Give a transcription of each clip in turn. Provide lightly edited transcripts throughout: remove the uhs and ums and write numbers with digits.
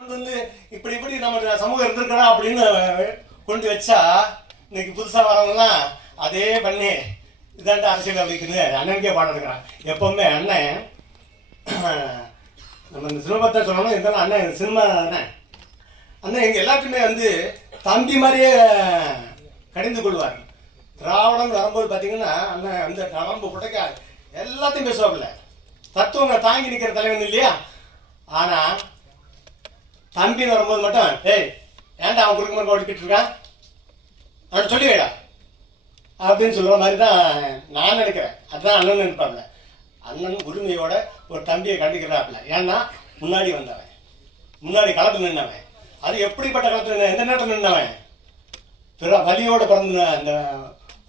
வந்து இப்படி இப்படி நம்ம சமூகம் இருந்திருக்கிறோம் அப்படின்னு கொண்டு வச்சா இன்னைக்கு புதுசா வரவங்கலாம் அதே பண்ணி இதாண்ட அரசியல் அப்படிங்கிறது அண்ணனுக்கே பாடம் இருக்கிறான். எப்பவுமே அண்ணன் நம்ம இந்த சினிமா தான் சொல்லணும். இருந்தாலும் அண்ணன் சினிமா அண்ணன் அண்ணன் எங்கள் எல்லாத்துக்குமே வந்து தம்பி மாதிரியே கடிந்து கொள்வார். திராவிடம் வரும்போது பார்த்தீங்கன்னா அண்ணன் வந்து நரம்பு புடைக்க எல்லாத்தையும் பேசுவாப்புல. தத்துவங்களை தாங்கி நிற்கிற தலைவன் இல்லையா. ஆனால் தம்பின்னு வரும்போது மட்டும் ஏய் ஏன்டா அவன் குறுக்கு மறுக்க ஓடிக்கிட்டு இருக்கான் அவன் சொல்லி வைடா அப்படின்னு சொல்கிற மாதிரி தான் நான் நினைக்கிறேன். அதுதான் அண்ணன் நினைப்பாப்ல. அண்ணன் உரிமையோட ஒரு தம்பியை கண்டிக்கிறாப்புல. ஏன்னா முன்னாடி வந்தவன், முன்னாடி களத்தில் நின்றவன். அது எப்படிப்பட்ட களத்தில் எந்த நேரத்தில் நின்றவன், வலியோட பிறந்த அந்த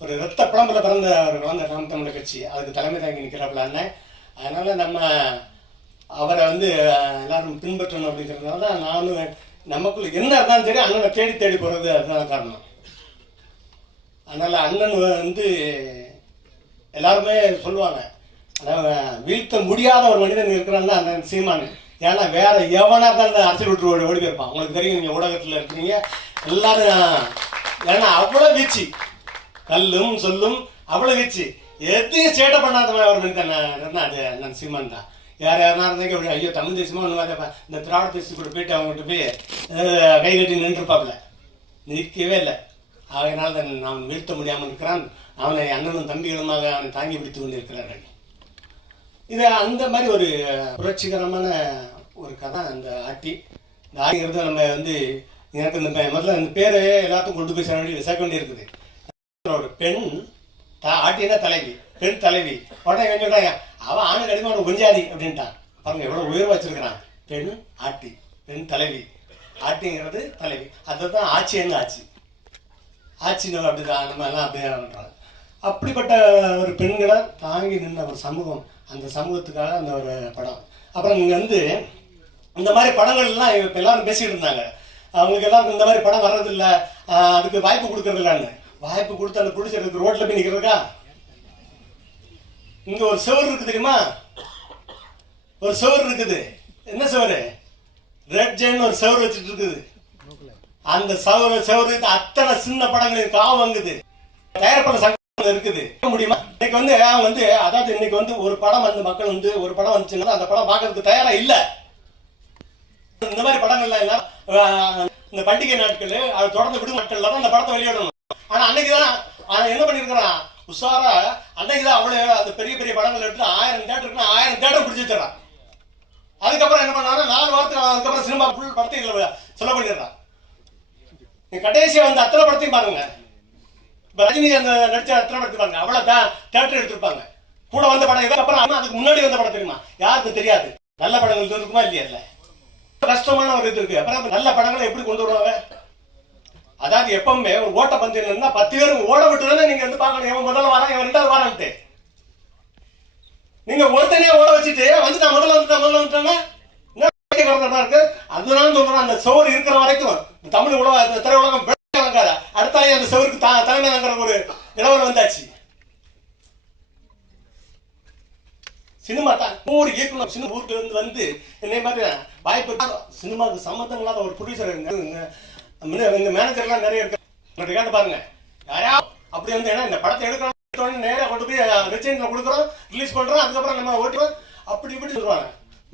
ஒரு ரத்த பிளம்புல பிறந்த ஒரு குழந்தை நாம் தமிழர் கட்சி அதுக்கு தலைமை தாங்கி நிற்கிறாப்புல அண்ணன். அதனால் நம்ம அவரை வந்து எல்லாரும் பின்பற்றணும் அப்படிங்கிறதுனால தான் நானும் நமக்குள்ள என்ன இருந்தாலும் சரி அண்ணனை தேடி தேடி போகிறது அதுதான் காரணம். அதனால் அண்ணன் வந்து எல்லாருமே சொல்லுவாங்க, அதாவது வீழ்த்த முடியாத ஒரு மனிதன் இருக்கிறான்னா அண்ணன் சீமான். ஏன்னா வேற எவனா தான் அரசியல் விட்டு ஓடி போயிருப்பான். உங்களுக்கு தெரியும், நீங்கள் ஊடகத்தில் இருக்கிறீங்க எல்லாரும். ஏன்னா அவ்வளோ வீச்சு, கல்லும் சொல்லும் அவ்வளோ வீச்சு, எதையும் சேட்டை பண்ணாத ஒரு மனிதன் அது அண்ணன் சீமான் தான். யார் யாருனா இருந்தாங்க அப்படி ஐயோ தமிழ் தேசமா ஒன்று இந்த திராவிட தேசத்து கூட போயிட்டு அவங்ககிட்ட போய் கை கட்டி நின்றுப்பாப்புல. நிற்கவே இல்லை. அதனால தான் அவன் வீழ்த்த முடியாமல் இருக்கிறான். அவனை அண்ணனும் தம்பிகளுமாக அவனை தாங்கி பிடித்து கொண்டு இருக்கிறார்கள். இது அந்த மாதிரி ஒரு புரட்சிகரமான ஒரு கதை அந்த ஆட்டி. இந்த ஆட்டிங்கிறது நம்ம வந்து எனக்கு இந்த முதல்ல அந்த பேரை எல்லாத்துக்கும் கொண்டு போய் சேர்க்க வேண்டி இருக்குது. ஒரு பெண் ஆட்டினா தலைவி, பெண் தலைவி. உடனே என்ன சொல்றாங்க, அவன் ஆணு கடிமான குஞ்சாதி அப்படின்ட்டான். பாருங்க எவ்வளோ உயர்வு வச்சிருக்கிறான். பெண் ஆட்டி, பெண் தலைவி. ஆட்டிங்கிறது தலைவி. அதுதான் ஆட்சின்னு ஆட்சி. ஆட்சின்னு அப்படிதான் நம்ம எல்லாம் அப்படியே பண்ணுறாங்க. அப்படிப்பட்ட ஒரு பெண்களை தாங்கி நின்ற ஒரு சமூகம், அந்த சமூகத்துக்காக அந்த ஒரு படம். அப்புறம் இங்கே வந்து இந்த மாதிரி படங்கள்லாம் இப்போ எல்லாரும் பேசிக்கிட்டு இருந்தாங்க. அவங்களுக்கு எல்லாருக்கும் இந்த மாதிரி படம் வர்றதில்லை, அதுக்கு வாய்ப்பு கொடுக்கறதில்லான்னு. வாய்ப்பு கொடுத்து அந்த ப்ரொடியூசருக்கு ரோட்டில் போய் நிற்கிறதுக்கா? இங்கே ஒரு சுவர் இருக்குது தெரியுமா, ஒரு சுவர் இருக்குது. என்ன சுவர்? ரெட் ஜெயின் ஒரு சுவர் வச்சுட்டு இருக்குது. அந்த சுவரு அத்தனை சின்ன படங்கள் காவு வாங்குது. தயாரிப்பாளர் சங்கம் இருக்குது. முடியுமா? இன்னைக்கு வந்து அவன் வந்து அதாவது இன்னைக்கு வந்து ஒரு படம் வந்து மக்கள் வந்து ஒரு படம் வந்துச்சுன்னா அந்த படம் பார்க்கறதுக்கு தயாரா இல்லை. இந்த மாதிரி படங்கள்லாம் இல்லை. இந்த பண்டிகை நாட்கள் அது தொடர்ந்து விடும் நாட்கள்ல தான் அந்த படத்தை வெளியிடணும். ஆனா அன்னைக்குதான் என்ன பண்ணிருக்கிறான் உஷாரா, அன்னைக்குதான் அவ்வளவு அந்த பெரிய பெரிய படங்கள் எடுத்து 1000 தேட்டருக்குன்னா 1000 தேட்டர் பிடிச்சி வச்சிடறான். அதுக்கப்புறம் என்ன பண்ணாலும் 4 வாரத்துக்கு அதுக்கப்புறம் சினிமா ஃபுல் படத்தை சொல்ல பண்ணிடுறான். கடைசியா வந்து அத்தனை படத்தையும் பாருங்க. இப்ப ரஜினி அந்த நடிச்ச அத்தனை படத்தை பாருங்க, அவ்வளவுதான் தேட்டர் எடுத்திருப்பாங்க. கூட வந்த படம் இதுக்கப்புறம் அதுக்கு முன்னாடி வந்த படம் தெரியுமா? யாருக்கும் தெரியாது. நல்ல படங்கள் இருக்குமா இல்லையா? இல்ல, கஷ்டமான ஒரு இது இருக்கு. அப்புறம் நல்ல படங்களை எப்படி கொண்டு வருவாங்க? அதாவது எப்பவுமே ஒரு ஓட்ட பந்தயம் இருந்தா 10 பேரும் ஓட விட்டு தானே நீங்க வந்து பார்க்கணும். எவன் முதல்ல வரான், எவன் 2வது வரான்ட்டு. நீங்க ஒருத்தனையே ஓட வச்சுட்டு வந்து நான் முதல்ல வந்துட்டேன்னா இருக்கு. அதனால சொல்றேன், அந்த சோறு இருக்கிற வரைக்கும் தமிழ் உலக திரையுலகம் வாங்காத. அடுத்தாலே அந்த சோருக்கு தலைமை வாங்குற ஒரு நிலவரம் வந்தாச்சு. சினிமா தான் ஒரு இயக்குனர் சினிமா ஊருக்கு வந்து என்னை மாதிரி வாய்ப்பு சினிமாவுக்கு சம்மந்தம் இல்லாத ஒரு ப்ரொடியூசர் இந்த மேனேஜர்லாம் நிறைய இருக்கு. கேட்டு பாருங்க, யாரா அப்படி வந்து ஏன்னா இந்த படத்தை எடுக்கிறோம் நேராக கொண்டு போய் ரிச்சைன்ல கொடுக்குறோம், ரிலீஸ் பண்றோம், அதுக்கப்புறம் நம்ம ஓட்டுவோம் அப்படி இப்படி சொல்லுவாங்க.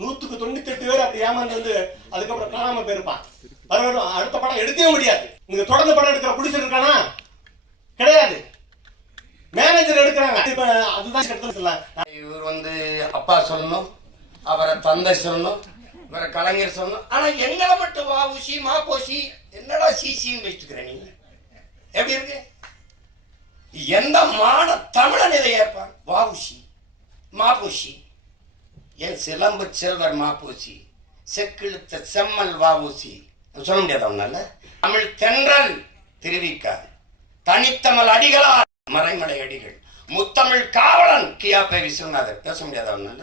198 பேர் அப்படி ஏமாந்து வந்து அதுக்கப்புறம் காணாம போயிருப்பான். வரும் அடுத்த படம் எடுக்கவே முடியாது. நீங்க தொடர்ந்து படம் எடுக்கிற ப்ரொடியூசர் இருக்கானா? கிடையாது. மேனேஜர் எடுக்கிறாங்க. அதுதான் இவர் வந்து அப்பா சொல்லணும், அவரை தந்தை சொல்லணும், இவரை கலைஞர் சொல்லணும். ஆனா எங்களை மட்டும் வாவுசி மாப்போசி என்னடா சிசின்னு வச்சுக்கிறேன். நீங்க எப்படி இருக்கு? எந்த மான தமிழன் இதை ஏற்பான்? வாவுசி மாப்போசி, என் சிலம்பு செல்வர் மாப்போசி, செக்கிழுத்த செம்மல் வாவூசி சொல்ல முடியாது. அவனால தமிழ் தென்றல் திருவிக்கா, தனித்தமிழ் அடிகளார் மறைமலை அடிகள், முத்தமிழ் காவலன் கியாப்பை விஸ்வநாதர் பேச முடியாது. அவனால